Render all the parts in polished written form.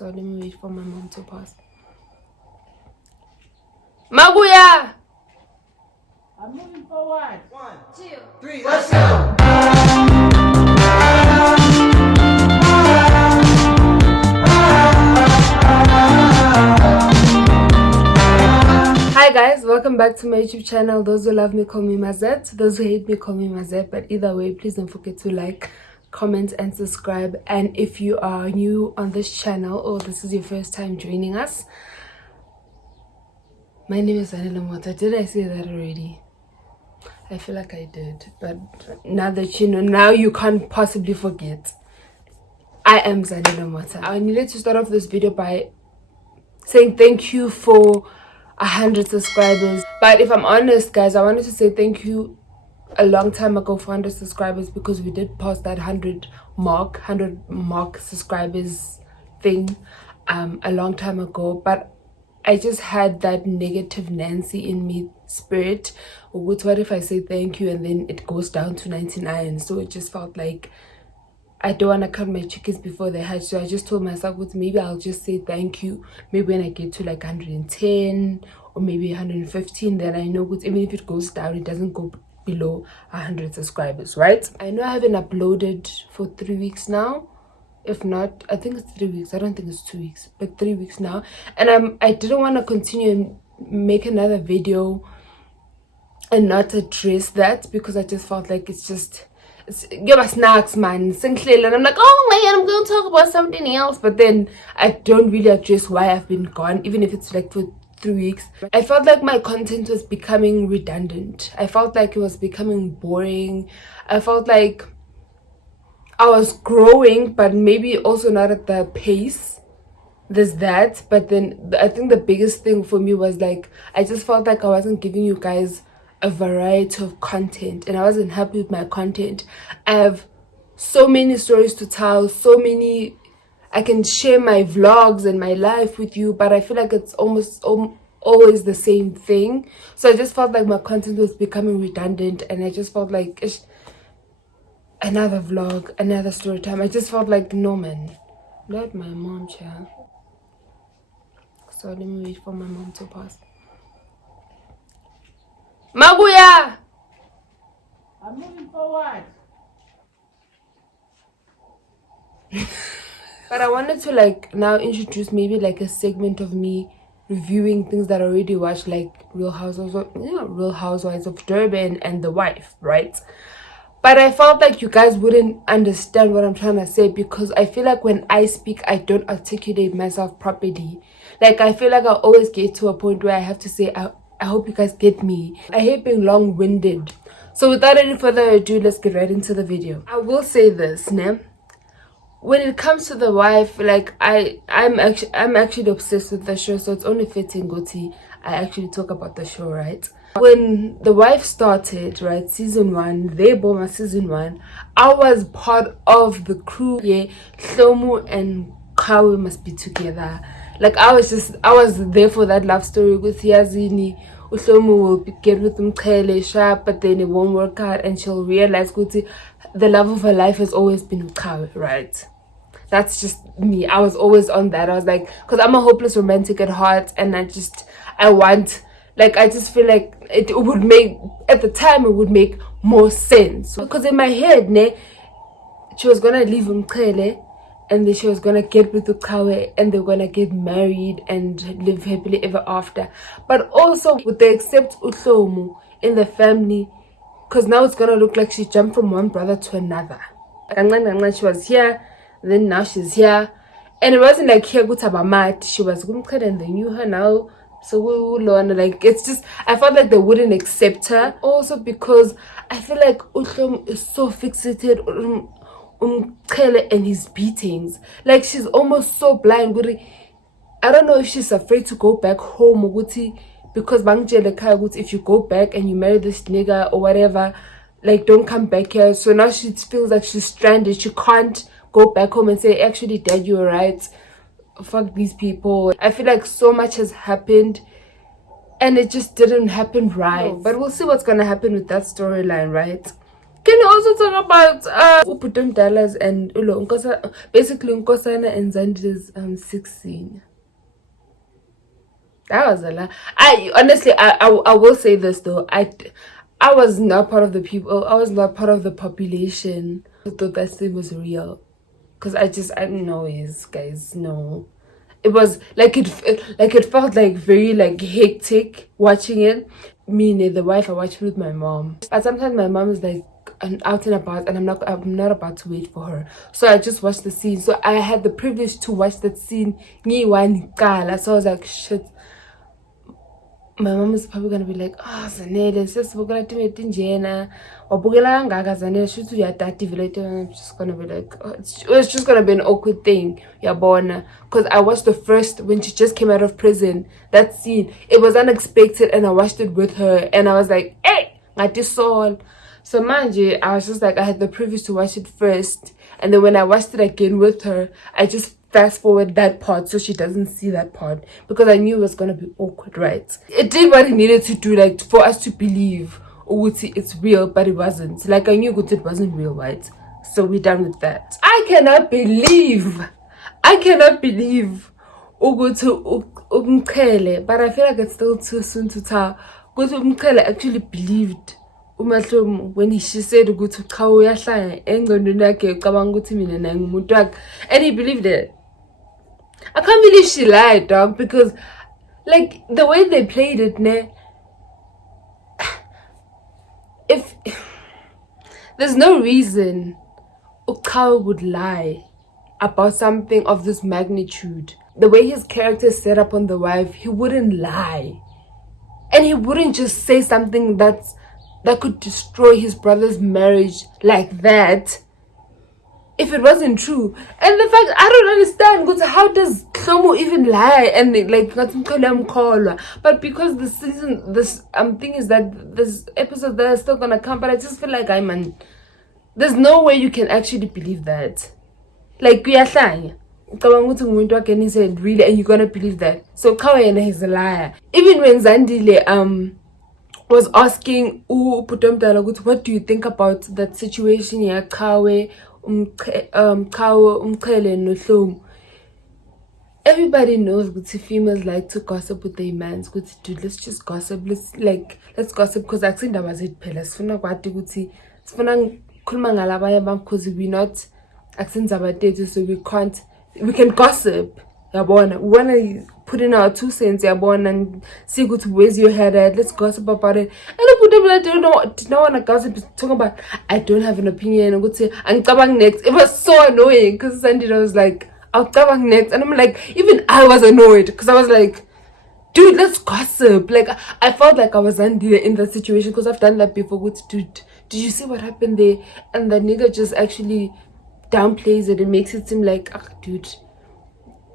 So let me wait for my mom to pass. Maguya! I'm moving forward. 1, 2, 3, let's go! Hi guys, welcome back to my YouTube channel. Those who love me call me Mazette, those who hate me call me Mazette, but either way, please don't forget to like, comment and subscribe. And if you are new on this channel or this is your first time joining us, my name is Hlomu. Did I say that already? I feel like I did, but now that you know, now you can't possibly forget. I am Hlomu. I needed to start off this video by saying thank you for 100 subscribers. But if I'm honest guys, I wanted to say thank you a long time ago for 100 subscribers, because we did pass that 100 mark subscribers thing a long time ago. But I just had that negative Nancy in me spirit. What if I say thank you and then it goes down to 99? So it just felt like I don't want to cut my chickens before they hatch. So I just told myself, maybe I'll just say thank you. Maybe when I get to like 110 or maybe 115, then I know even if it goes down, it doesn't go below 100 subscribers, right? I know I haven't uploaded for 3 weeks now. If not, I think it's 3 weeks. I don't think it's 2 weeks, but 3 weeks now. And I didn't want to continue and make another video and not address that, because I just felt like it's give us snacks, man. And I'm like, oh man, I'm going to talk about something else. But then I don't really address why I've been gone, even if it's like for 3 weeks. I felt like my content was becoming redundant. I felt like it was becoming boring. I felt like I was growing, but maybe also not at the pace. There's that. But then I think the biggest thing for me was like, I just felt like I wasn't giving you guys a variety of content, and I wasn't happy with my content. I have so many stories to tell, so many. I can share my vlogs and my life with you, but I feel like it's almost always the same thing. So I just felt like my content was becoming redundant, and I just felt like another vlog, another story time. I just felt like, no man, let my mom child. So let me wait for my mom to pass. Maguya! I'm moving forward. But I wanted to like now introduce maybe like a segment of me reviewing things that I already watched, like Real Housewives of Durban and The Wife, right? But I felt like you guys wouldn't understand what I'm trying to say, because I feel like when I speak, I don't articulate myself properly. Like I feel like I always get to a point where I have to say, I hope you guys get me. I hate being long-winded. So without any further ado, let's get right into the video. I will say this, ne? When it comes to The Wife, like I'm actually obsessed with the show, so it's only fitting Goti I actually talk about the show, right? When The Wife started, right, season 1, they bought my season 1, I was part of the crew. Yeah, Hlomu and Mqhele must be together. Like I was there for that love story with Yazini. Hlomu will get with Mqhele sharp, but then it won't work out, and she'll realize Guti, the love of her life has always been Mqhele, right? That's just me. I was always on that. I was like, because I'm a hopeless romantic at heart, and I just feel like it would make, at the time it would make more sense, because in my head, ne, she was gonna leave Mqhele, and then she was gonna get with Mqhele, and they're gonna get married and live happily ever after. But also, would they accept Hlomu in the family? Because now it's gonna look like she jumped from one brother to another. She was here, then now she's here, and it wasn't like here Gutabamat. She was Mqhele and they knew her now. So we learn, like, it's just, I felt like they wouldn't accept her. Also because I feel like Hlomu is so fixated on Mqhele and his beatings. Like she's almost so blind. I don't know if she's afraid to go back home, because if you go back and you marry this nigga or whatever, like don't come back here. So now she feels like she's stranded. She can't go back home and say, actually dad, you're right, fuck these people. I feel like so much has happened and it just didn't happen right. But we'll see what's gonna happen with that storyline, right? Can you also talk about Uputum Dallas and Ulo Nkosa, basically Nkosana and Zandi's 16? That was a lot. I honestly, I will say this though. I was not part of the people. I was not part of the population who thought that thing was real. Cause I didn't know it, guys. No, it was like it felt like very like hectic watching it. Me and the wife, I watched it with my mom. But sometimes my mom is like out and about, and I'm not about to wait for her. So I just watched the scene. So I had the privilege to watch that scene. So I was like, shit. My mom is probably gonna be like, oh Zanele, sis we're gonna do it in Jena or Bugala Gaga Zanele shoot you at that I'm just gonna be like, oh, it's just gonna be an awkward thing, yeah, born. Because I watched the first when she just came out of prison, that scene, it was unexpected, and I watched it with her, and I was like, hey, I just saw. So mind you, I was just like, I had the privilege to watch it first, and then when I watched it again with her, I just fast forward that part so she doesn't see that part, because I knew it was gonna be awkward, right? It did what it needed to do, like for us to believe Uguti it's real, but it wasn't. Like I knew Uguti it wasn't real, right? So we're done with that. I cannot believe Uguti Mqhele, but I feel like it's still too soon to tell. Uguti Mqhele actually believed Hlomu when she said ukuthi cha uyahlanya engqondweni yakhe ucabanga ukuthi mina naye ngumuntu wakhe, and he believed it. I can't believe she lied, dog, because like the way they played it, ne, if there's no reason Mqhele would lie about something of this magnitude. The way his character is set up on the wife, he wouldn't lie. And he wouldn't just say something that could destroy his brother's marriage like that if it wasn't true. And the fact, I don't understand, because how does Hlomu even lie and like but because the season, this thing is that this episode that is still gonna come, but I just feel like there's no way you can actually believe that. Like kuyahlanya he said really, and you're gonna believe that. So Kawena is a liar. Even when Zandile was asking Mqhele, what do you think about that situation here, Mqhele and Hlomu? Everybody knows that females like to gossip with their mans. Dude, let's just gossip. Let's gossip, because I think that was it. Because we're not accents about data, so we can gossip. We wanna put in our 2 cents, and see where's your head at. Let's gossip about it. And the people that don't wanna gossip, talking about I don't have an opinion, and go say and kabang next. It was so annoying because Sandy was like, I'll kabang next, and I'm like, even I was annoyed because I was like, dude, let's gossip. Like I felt like I was in that situation because I've done that before. Dude, did you see what happened there? And the nigga just actually downplays it and makes it seem like, dude,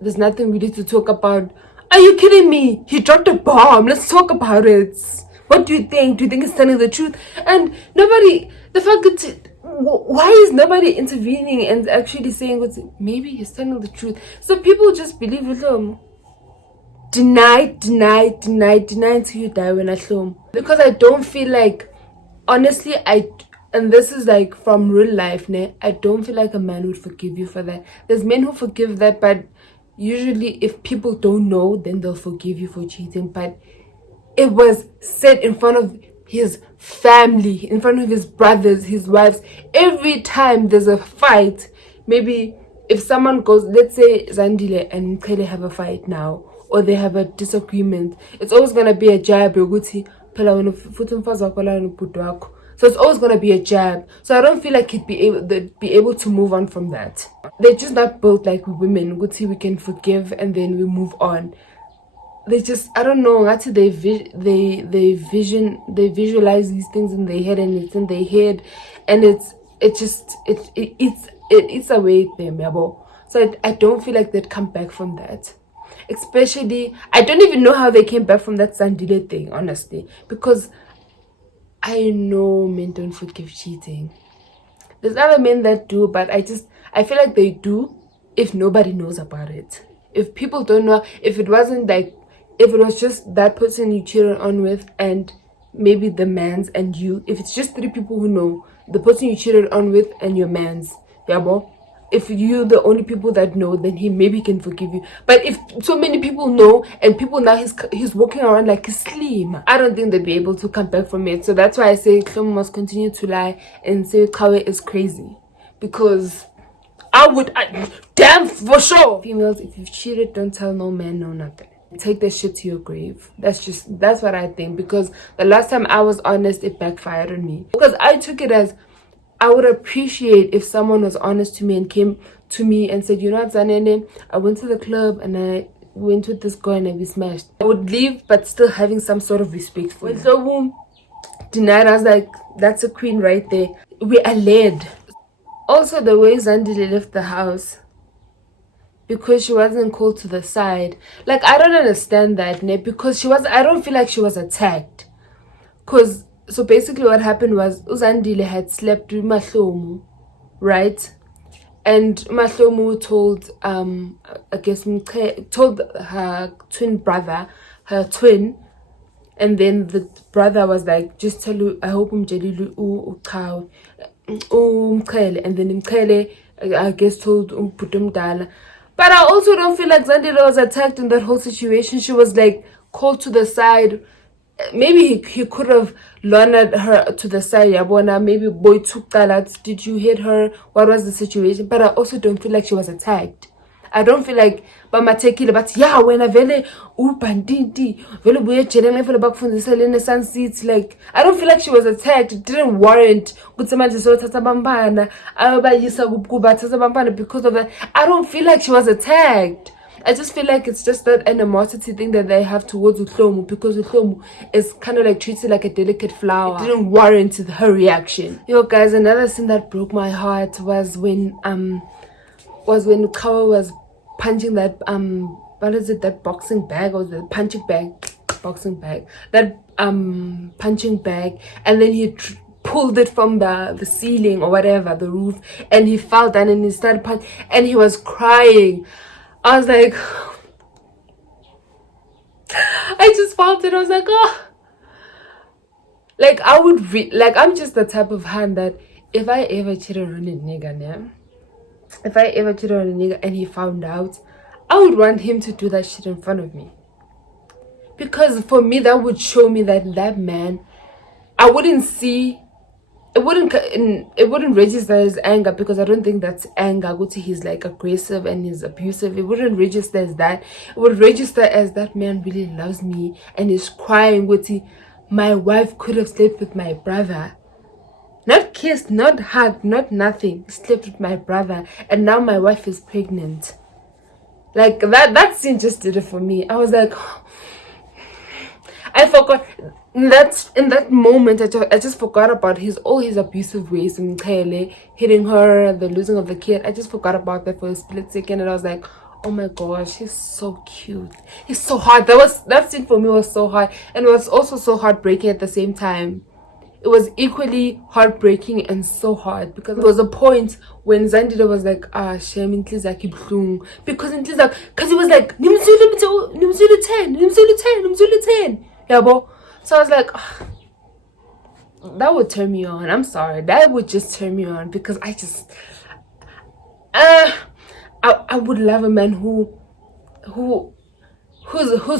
there's nothing really to talk about. Are you kidding me? He dropped a bomb. Let's talk about it. What do you think? Do you think he's telling the truth? And nobody, the fact that, why is nobody intervening and actually saying maybe he's telling the truth? So people just believe him. Deny until you die when I Hlomu. Because I don't feel like, honestly, and this is like from real life, I don't feel like a man would forgive you for that. There's men who forgive that, but usually if people don't know, then they'll forgive you for cheating. But it was said in front of his family, in front of his brothers, his wives. Every time there's a fight, maybe if someone goes, let's say Zandile and Mqhele have a fight now, or they have a disagreement, it's always gonna be a jab. So it's always gonna be a jab. So I don't feel like they'd be able to move on from that. They're just not built like women. We can forgive and then we move on. They just, I don't know. Actually, they visualize these things in their head, and it's in their head, and it eats away at them, yabo. So I don't feel like they'd come back from that. Especially, I don't even know how they came back from that Sandile thing, honestly, because I know men don't forgive cheating. There's other men that do, but I feel like they do if nobody knows about it. If people don't know, if it was just that person you cheated on with and maybe the man's and you, if it's just 3 people who know, the person you cheated on with and your man's. Yeah, bro. If you're the only people that know, then he maybe can forgive you. But if so many people know and people now he's walking around like he's slim, I don't think they'd be able to come back from it. So that's why I say Hlomu must continue to lie and say Mqhele is crazy, because damn for sure. Females, if you've cheated, don't tell no man, no nothing. Take that shit to your grave. That's what I think, because the last time I was honest, it backfired on me, because I took it as, I would appreciate if someone was honest to me and came to me and said, you know what, Zanele, I went to the club and I went with this girl and we smashed. I would leave, but still having some sort of respect for it. So boom, denied. I was like, that's a queen right there. We are led. Also, the way Zandile left the house, because she wasn't called to the side. Like, I don't understand that, ne? Because I don't feel like she was attacked. So basically what happened was Uzandile had slept with Hlomu, right? And Hlomu told I guess Mqhele, told her twin brother, her twin, and then the brother was like, just tell you, I hope Mqhele, and then Mqhele, I guess, told Putumdala. But I also don't feel like Zandile was attacked in that whole situation. She was like called to the side. Maybe he could have learned her to the side. Yabona, maybe boy took that. Did you hit her? What was the situation? But I also don't feel like she was attacked. I don't feel like bamathekile but yeah, wena vele ubandidi vele buye ejele vele bakufundisa lena sunset. Like, I don't feel like she was attacked. It didn't warrant ukuthi manje sothatha bambana abayisa kubathatha bambana because of that. I don't feel like she was attacked. I just feel like it's just that animosity thing that they have towards Hlomu, because Hlomu is kind of like treated like a delicate flower. It didn't warrant her reaction. Yo guys, another thing that broke my heart was when Mqhele was punching that what is it, that boxing bag, or the punching bag, that punching bag, and then he pulled it from the ceiling or whatever, the roof, and he fell down and he started punching and he was crying. I was like, I just felt it. I was like, oh, like I would like, I'm just the type of hand that if I ever cheated on a nigga, and he found out, I would want him to do that shit in front of me, because for me that would show me that man, I wouldn't see. It wouldn't register as anger, because I don't think that's anger. Guti, he's like aggressive and he's abusive. It wouldn't register as that. It would register as that man really loves me and is crying. Guti, my wife could have slept with my brother, not kissed, not hugged, not nothing. Slept with my brother, and now my wife is pregnant. Like that scene just did it for me. I was like, I forgot. In that moment, I just forgot about all his abusive ways, and Mqhele hitting her, the losing of the kid. I just forgot about that for a split second, and I was like, oh my gosh, he's so cute. He's so hard. That scene for me was so hard, and it was also so heartbreaking at the same time. It was equally heartbreaking and so hard, because there was a point when Zandile was like, shame inhliziyo yakhe ibuhlungu, because he was like, nimzulu 10, yabo. So I was like, that would turn me on. I'm sorry, that would just turn me on, because I would love a man who's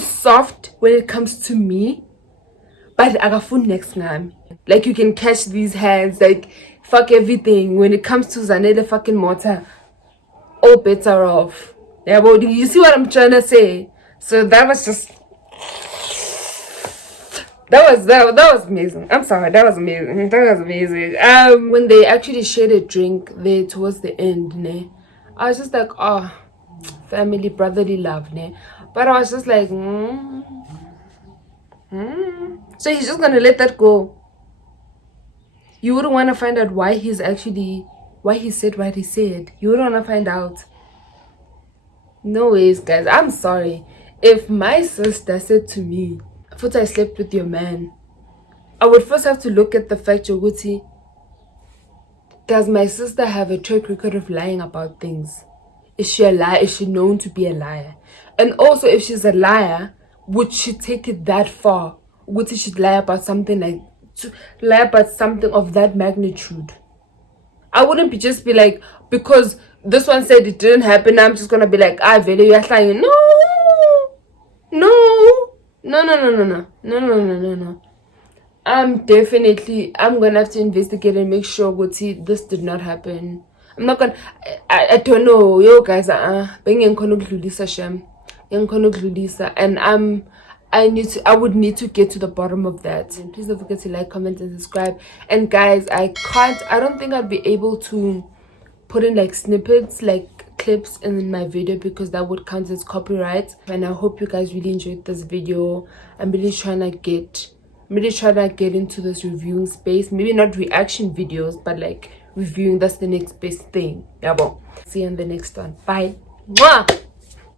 soft when it comes to me, but agafuni next ngami. Like, you can catch these hands, like fuck everything. When it comes to Zanele fucking Mota, all bets are off. Yeah, but you see what I'm trying to say? So that was just, that was amazing. I'm sorry, that was amazing. When they actually shared a drink there towards the end, ne, I was just like, oh, family, brotherly love, ne. But I was just like, so he's just gonna let that go. You wouldn't want to find out why he said what he said. You wouldn't want to find out. No ways, guys. I'm sorry. If my sister said to me, "Futa, I slept with your man," I would first have to look at the fact, Yoguti, does my sister have a track record of lying about things? Is she a liar? Is she known to be a liar? And also, if she's a liar, would she take it that far? Would she lie about something like to lie about something of that magnitude. I wouldn't be like, because this one said it didn't happen, I'm just gonna be like, value you're lying. No, no. I'm gonna have to investigate and make sure this did not happen. I'm not gonna, I don't know, yo guys, and I would need to get to the bottom of that. And please don't forget to like, comment, and subscribe. And guys, I don't think I'd be able to put in like snippets, like clips in my video, because that would count as copyright. And I hope you guys really enjoyed this video. I'm really trying to get into this reviewing space. Maybe not reaction videos, but like reviewing. That's the next best thing. Yeah, well, see you in the next one. Bye. Mwah!